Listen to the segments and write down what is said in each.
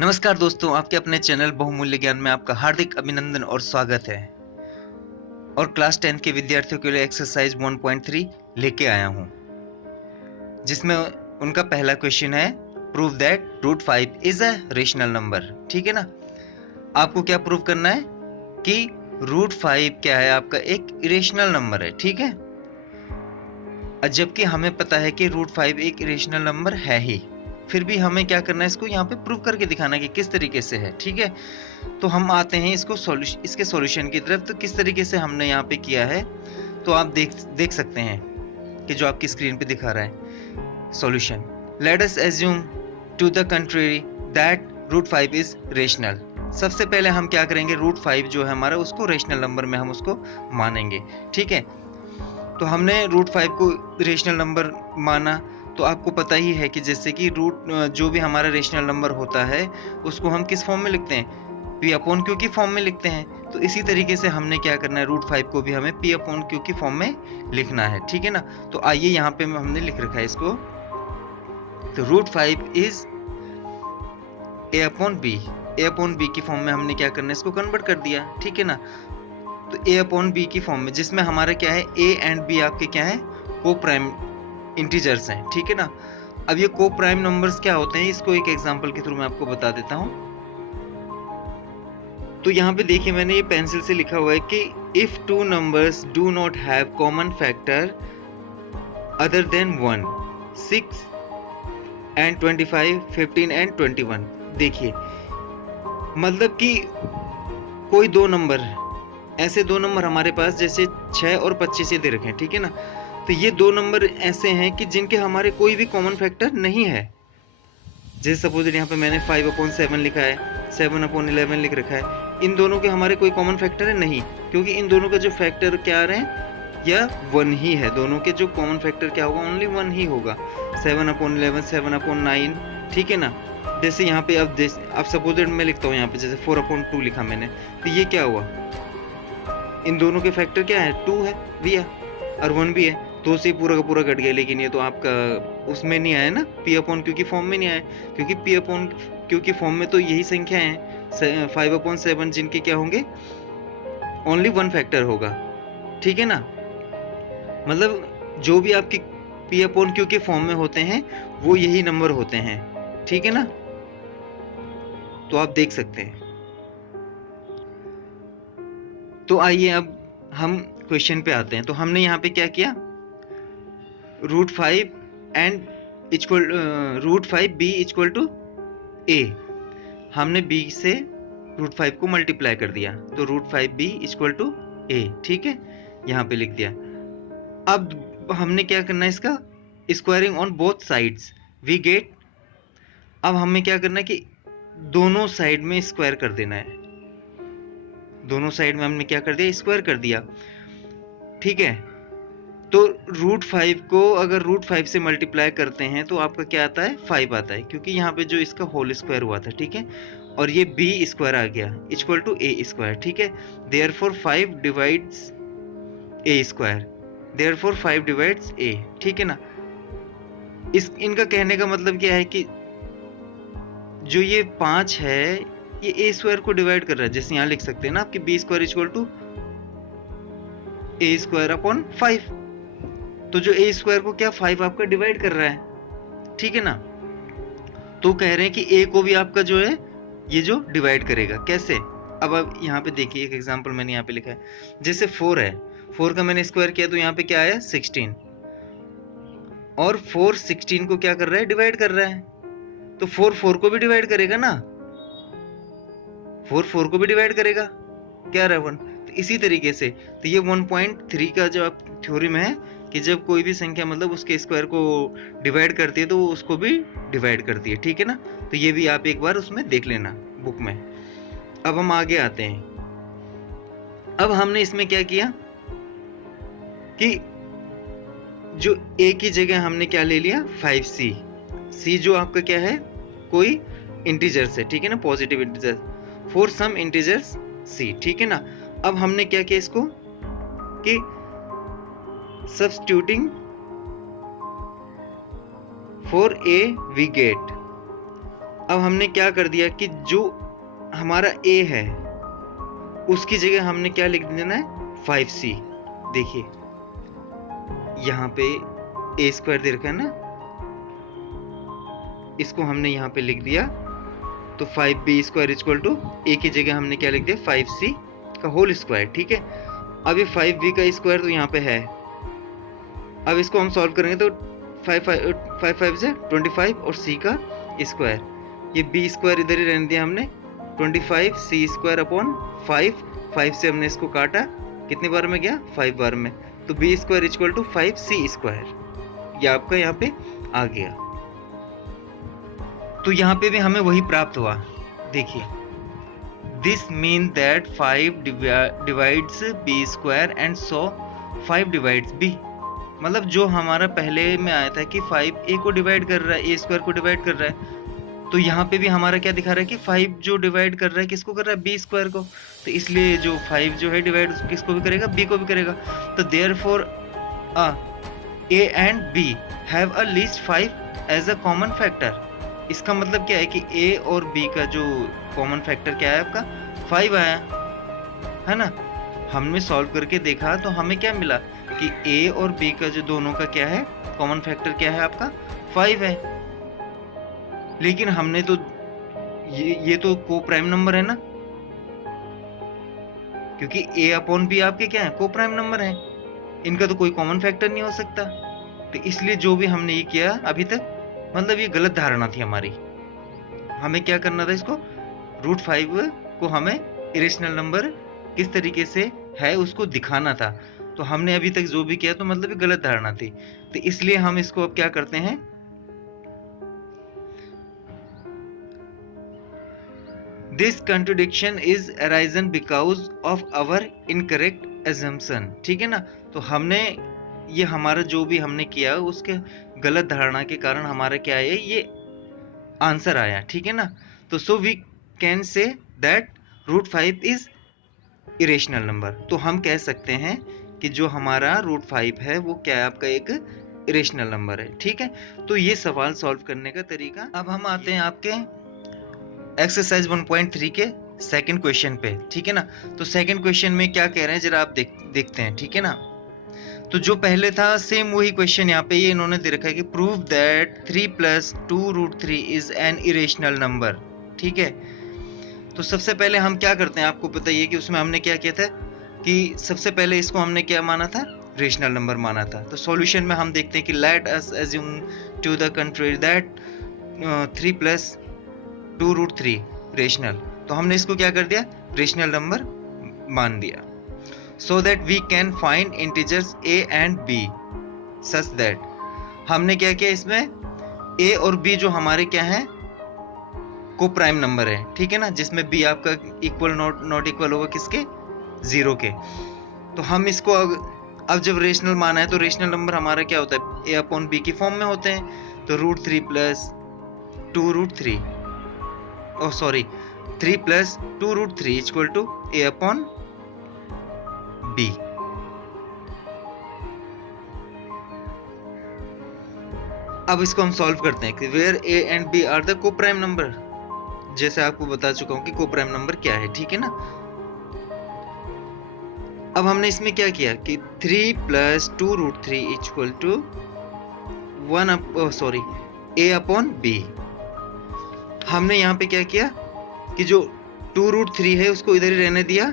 नमस्कार दोस्तों, आपके अपने चैनल बहुमूल्य ज्ञान में आपका हार्दिक अभिनंदन और स्वागत है। और क्लास 10 के विद्यार्थियों के लिए एक्सरसाइज 1.3 लेके आया हूँ, जिसमें उनका पहला क्वेश्चन है prove that root 5 is a rational number. ठीक है ना। आपको क्या प्रूव करना है कि रूट 5 क्या है, आपका एक इरेशनल नंबर है। ठीक है, जबकि हमें पता है कि रूट 5 एक इरेशनल नंबर है ही, फिर भी हमें क्या करना है, इसको यहाँ पे प्रूव करके दिखाना है कि किस तरीके से है। ठीक है, तो हम आते हैं इसके सॉल्यूशन की तरफ। तो किस तरीके से हमने यहाँ पे किया है, तो आप देख सकते हैं कि जो आपकी स्क्रीन पे दिखा रहा है solution. Let us assume to the contrary that root 5 is rational. सबसे पहले हम क्या करेंगे, रूट 5 जो है हमारा, उसको रेशनल नंबर में हम उसको मानेंगे। ठीक है, तो हमने रूट 5 को रेशनल नंबर माना, तो आपको पता ही है कि जैसे कि रूट जो भी हमारा रेशनल नंबर होता है उसको हम किस फॉर्म में लिखते हैं, पी अपॉन क्यू की फॉर्म में लिखते हैं। तो इसी तरीके से हमने क्या करना है, रूट 5 को भी हमें पी अपॉन क्यू की फॉर्म में लिखना है। ठीक है ना। तो आइए यहाँ पे हमने लिख रखा है इसको, तो root 5 is A upon B की फॉर्म में हमने क्या करना है, इसको कन्वर्ट कर दिया। ठीक है ना। तो ए अपॉन बी की फॉर्म में, जिसमें हमारा क्या है, ए एंड बी आपके क्या है, को प्राइम इंटीजर्स हैं। ठीक है ना। अब ये को प्राइम नंबर्स क्या होते हैं, इसको एक एग्जांपल के थ्रू मैं आपको बता देता हूँ। तो यहाँ पे देखिए, मैंने ये पेंसिल से लिखा हुआ है कि if two numbers do not have common factor other than 1, 6 and 25, 15 and 21। देखिए, मतलब कि कोई दो नंबर, ऐसे दो नंबर हमारे पास जैसे 6 और 25 दे रखे हैं। ठीक है ना। तो ये दो नंबर ऐसे हैं कि जिनके हमारे कोई भी कॉमन फैक्टर नहीं है। जैसे सपोज यहाँ पे मैंने 5/7 लिखा है, 7/11 लिख रखा है। इन दोनों के हमारे कोई कॉमन फैक्टर है नहीं, क्योंकि इन दोनों का जो फैक्टर क्या आ रहे हैं, या 1 ही है। दोनों के जो कॉमन फैक्टर क्या होगा, ओनली 1 ही होगा। 7/11, 7/9। ठीक है ना। जैसे यहाँ पे अब सपोज मैं लिखता हूँ यहाँ पे, जैसे 4/2 लिखा मैंने, तो ये क्या हुआ, इन दोनों के फैक्टर क्या है, 2 है भैया, और 1 भी है। तो से पूरा का पूरा कट गया, लेकिन ये तो आपका उसमें नहीं आया ना, पी अपॉन क्यू की फॉर्म में नहीं आया, क्योंकि पी अपॉन क्यू की फॉर्म में तो यही संख्या है 5/7, जिनके क्या होंगे, ओनली 1 फैक्टर होगा। ठीक है ना। मतलब जो भी आपकी पी अपॉन क्यू के फॉर्म में होते हैं वो यही नंबर होते हैं। ठीक है ना। तो आप देख सकते हैं। तो आइए अब हम क्वेश्चन पे आते हैं। तो हमने यहाँ पे क्या किया, root 5 and equal root 5 B equal to A, हमने b से रूट 5 को मल्टीप्लाई कर दिया, तो रूट 5 बी इक्वल टू ए। ठीक है, यहाँ पे लिख दिया। अब हमने क्या करना है, इसका squaring on both sides we get. अब हमें क्या करना है कि दोनों साइड में स्क्वायर कर देना है। दोनों साइड में हमने क्या कर दिया, स्क्वायर कर दिया। ठीक है, तो रूट 5 को अगर रूट 5 से मल्टीप्लाई करते हैं तो आपका क्या आता है, 5 आता है, क्योंकि यहाँ पे जो इसका होल स्क्वायर हुआ था। ठीक है, और ये बी स्क्वायर आ गया इक्वल टू ए स्क्वायर। ठीक है, देयरफॉर 5 डिवाइड्स ए स्क्वायर, देयरफॉर 5 डिवाइड्स ए। ठीक है ना। इनका कहने का मतलब क्या है कि जो ये 5 है ये ए स्क्वायर को डिवाइड कर रहा है। जैसे यहाँ लिख सकते हैं ना आपकी B square equal to A square upon 5। तो जो ए स्क्वायर को क्या 5 आपका डिवाइड कर रहा है। ठीक है ना। तो कह रहे हैं कि ए को भी आपका जो है ये जो डिवाइड करेगा, कैसे। अब आप यहाँ पे देखिए, एक एग्जांपल मैंने यहाँ पे लिखा है, जैसे 4 है, 4 का मैंने स्क्वायर किया तो यहाँ पे क्या आया, 16, और 4 16 को क्या कर रहा है, डिवाइड कर रहा है। तो 4 4 को भी डिवाइड करेगा ना, 4 4 को भी डिवाइड करेगा, क्या रहा 1। तो इसी तरीके से तो ये 1.3 का जो आप थ्योरम है कि जब कोई भी संख्या मतलब उसके स्क्वायर को डिवाइड करती है तो वो उसको भी डिवाइड करती है। ठीक है ना। तो ये भी आप एक बार उसमें देख लेना बुक में। अब हम आगे आते हैं। अब हमने इसमें क्या किया कि जो a की जगह हमने क्या ले लिया, 5c। c जो आपका क्या है, कोई इंटीजर्स है। ठीक है ना, positive integer, for some integers c। ठीक है ना। अब हमने क्या किया इसको कि substituting for a we get अब हमने क्या कर दिया कि जो हमारा a है उसकी जगह हमने क्या लिख देना है 5c। देखिए यहाँ पे a स्क्वायर दे रखा है ना, इसको हमने यहाँ पे लिख दिया, तो 5b square equal to a की जगह हमने क्या लिख दिया 5c का होल स्क्वायर। ठीक है, अब ये 5b का स्क्वायर तो यहाँ पे है, अब इसको हम सॉल्व करेंगे तो 5 से 25 और c का स्क्वायर, ये b स्क्वायर इधर ही रहने दिया हमने, 25 c स्क्वायर अपॉन 5 से हमने इसको काटा, कितने बार में गया 5 बार में, तो b square equal to 5c square, ये आपका यहाँ पे आ गया। तो यहाँ पे भी हमें वही प्राप्त हुआ। देखिए this mean that 5 divides b square and so 5 divides b, मतलब जो हमारा पहले में आया था कि 5 a को डिवाइड कर रहा है, a स्क्वायर को डिवाइड कर रहा है, तो यहाँ पे भी हमारा क्या दिखा रहा है कि 5 जो डिवाइड कर रहा है किसको कर रहा है b स्क्वायर को, तो इसलिए जो 5 जो है डिवाइड किसको भी करेगा b को भी करेगा। तो therefore a and b have a least 5 as a common factor. इसका मतलब क्या है कि a और b का जो कॉमन फैक्टर क्या है आपका 5 आया है ना। हमने सॉल्व करके देखा तो हमें क्या मिला कि a और b का जो दोनों का क्या है कॉमन फैक्टर क्या है आपका 5 है, लेकिन हमने तो ये तो को प्राइम नंबर है ना, क्योंकि a अपॉन b आपके क्या है को प्राइम नंबर है, इनका तो कोई कॉमन फैक्टर नहीं हो सकता। तो इसलिए जो भी हमने ये किया अभी तक, मतलब ये गलत धारणा थी हमारी। हमें क्या करना था, इसको √5 को हमें इरेशनल नंबर किस तरीके से है उसको दिखाना था। तो हमने अभी तक जो भी किया तो मतलब ये गलत धारणा थी, तो इसलिए हम इसको अब क्या करते हैं, this contradiction is arisen because of our incorrect assumption. ठीक है ना, तो हमने ये हमारा जो भी हमने किया उसके गलत धारणा के कारण हमारा क्या है ये आंसर आया। ठीक है ना, तो so we can say that √5 is irrational number. तो हम कह सकते हैं कि जो हमारा √5 है वो क्या है आपका एक इरेशनल नंबर है। ठीक है, तो ये सवाल सॉल्व करने का तरीका। अब हम आते हैं आपके एक्सरसाइज 1.3 के सेकंड क्वेश्चन पे। ठीक है ना, तो सेकंड क्वेश्चन में क्या कह रहे हैं जरा आप देखते हैं। ठीक है ना, तो जो पहले था सेम वही क्वेश्चन यहाँ पे ये इन्होंने दे रखा है कि prove that 3 + 2√3 is an irrational number. ठीक है, तो सबसे पहले हम क्या करते हैं आपको बताइए कि उसमें हमने क्या किया था कि सबसे पहले इसको हमने क्या माना था, रेशनल नंबर माना था। तो सॉल्यूशन में हम देखते हैं कि let us assume to the contrary that 3 + 2√3 rational, तो हमने इसको क्या कर दिया रेशनल नंबर मान दिया। So that we can find integers a and b such that, हमने क्या किया इसमें a और b जो हमारे क्या है को प्राइम नंबर है। ठीक है ना, जिसमें b आपका इक्वल नॉट इक्वल होगा किसके 0 के। तो हम इसको अब जब रेशनल माना है तो रेशनल नंबर हमारा क्या होता है a अपॉन b की फॉर्म में होते हैं। तो √3 + 2√3 3 + 2√3 = a अपॉन b। अब इसको हम सॉल्व करते हैं कि where a and b are the coprime number, जैसे आपको बता चुका हूं कि को प्राइम नंबर क्या है। ठीक है ना, अब हमने इसमें क्या किया कि 3 + 2√3 = a अपॉन b। हमने यहाँ पे क्या किया कि जो 2√3 है उसको इधर ही रहने दिया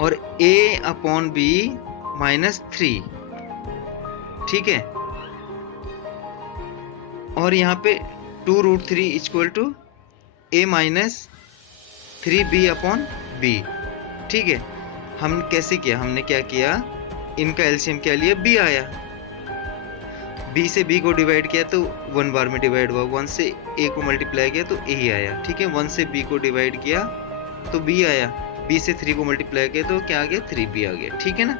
और a अपॉन b -3। ठीक है, और यहाँ पे 2√3 = a - 3b अपॉन b। ठीक है, हम कैसे किया, हमने क्या किया इनका एलसीएम क्या लिया b आया, b से b को डिवाइड किया तो 1 बार में डिवाइड हुआ, 1 से a को मल्टीप्लाई किया तो a ही आया। ठीक है, 1 से b को डिवाइड किया तो b आया, b से 3 को मल्टीप्लाई किया तो क्या आ गया 3b आ गया। ठीक है ना,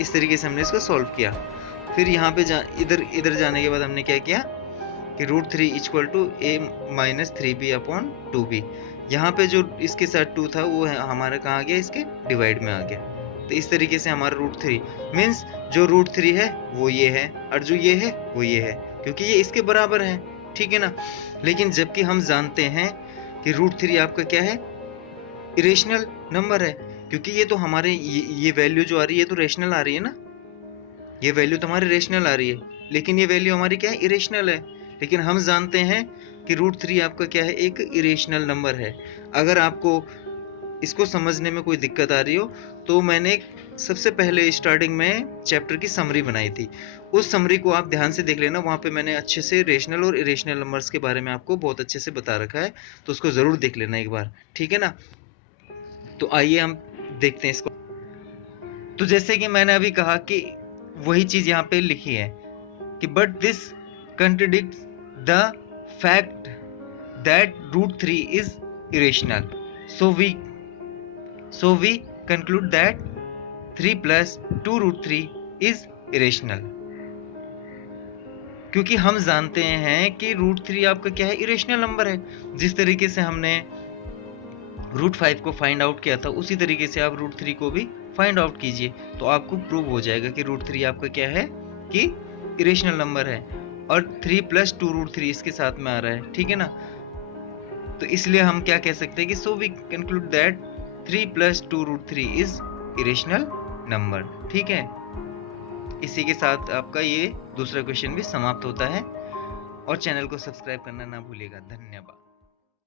इस तरीके से हमने इसको सॉल्व किया। फिर यहाँ पे इधर जाने के बाद हमने क्या किया कि √3 = a - 3b अपॉन 2b। यहाँ पे जो इसके साथ 2 था वो है हमारा कहाँ आ गया इसके डिवाइड में आ गया। तो इस तरीके से हमारा √3 मीन्स जो √3 है वो ये है और जो ये है वो ये है, क्योंकि ये इसके बराबर है ठीक है ना। लेकिन जबकि हम जानते हैं कि √3 आपका क्या है, इरेशनल नंबर है, क्योंकि ये तो हमारे ये वैल्यू जो आ रही है तो रेशनल आ रही है ना, ये वैल्यू तो हमारी रेशनल आ रही है, लेकिन ये वैल्यू हमारी क्या है, इरेशनल है। लेकिन हम जानते हैं कि √3 आपका क्या है, एक इरेशनल नंबर है। अगर आपको इसको समझने में कोई दिक्कत आ रही हो तो मैंने सबसे पहले स्टार्टिंग में चैप्टर की समरी बनाई थी, उस समरी को आप ध्यान से देख लेना, वहाँ पे मैंने अच्छे से रेशनल और इरेशनल नंबर्स के बारे में आपको बहुत अच्छे से बता रखा है, तो उसको ज़रूर देख लेना एक बार, ठीक है ना। तो आइए हम देखते हैं इसको। तो जैसे कि मैंने अभी कहा कि वही चीज़ यहाँ पे लिखी है कि but this contradicts the fact that √3 is irrational, so we conclude that 3 plus 2 √3 is irrational। क्योंकि हम जानते हैं कि √3 आपका क्या है, इरेशनल नंबर है। जिस तरीके से हमने √5 को फाइंड आउट किया था उसी तरीके से आप √3 को भी फाइंड आउट कीजिए, तो आपको प्रूव हो जाएगा कि √3 आपका क्या है, कि इरेशनल नंबर है, और 3 plus 2 √3 इसके साथ में आ रहा है, ठीक है ना। तो इसलिए हम क्या कह सकते हैं कि so we conclude that 3 plus 2 √3 is irrational number, ठीक है। इसी के साथ आपका ये दूसरा क्वेश्चन भी समाप्त होता है, और चैनल को सब्सक्राइब करना ना भूलिएगा। धन्यवाद।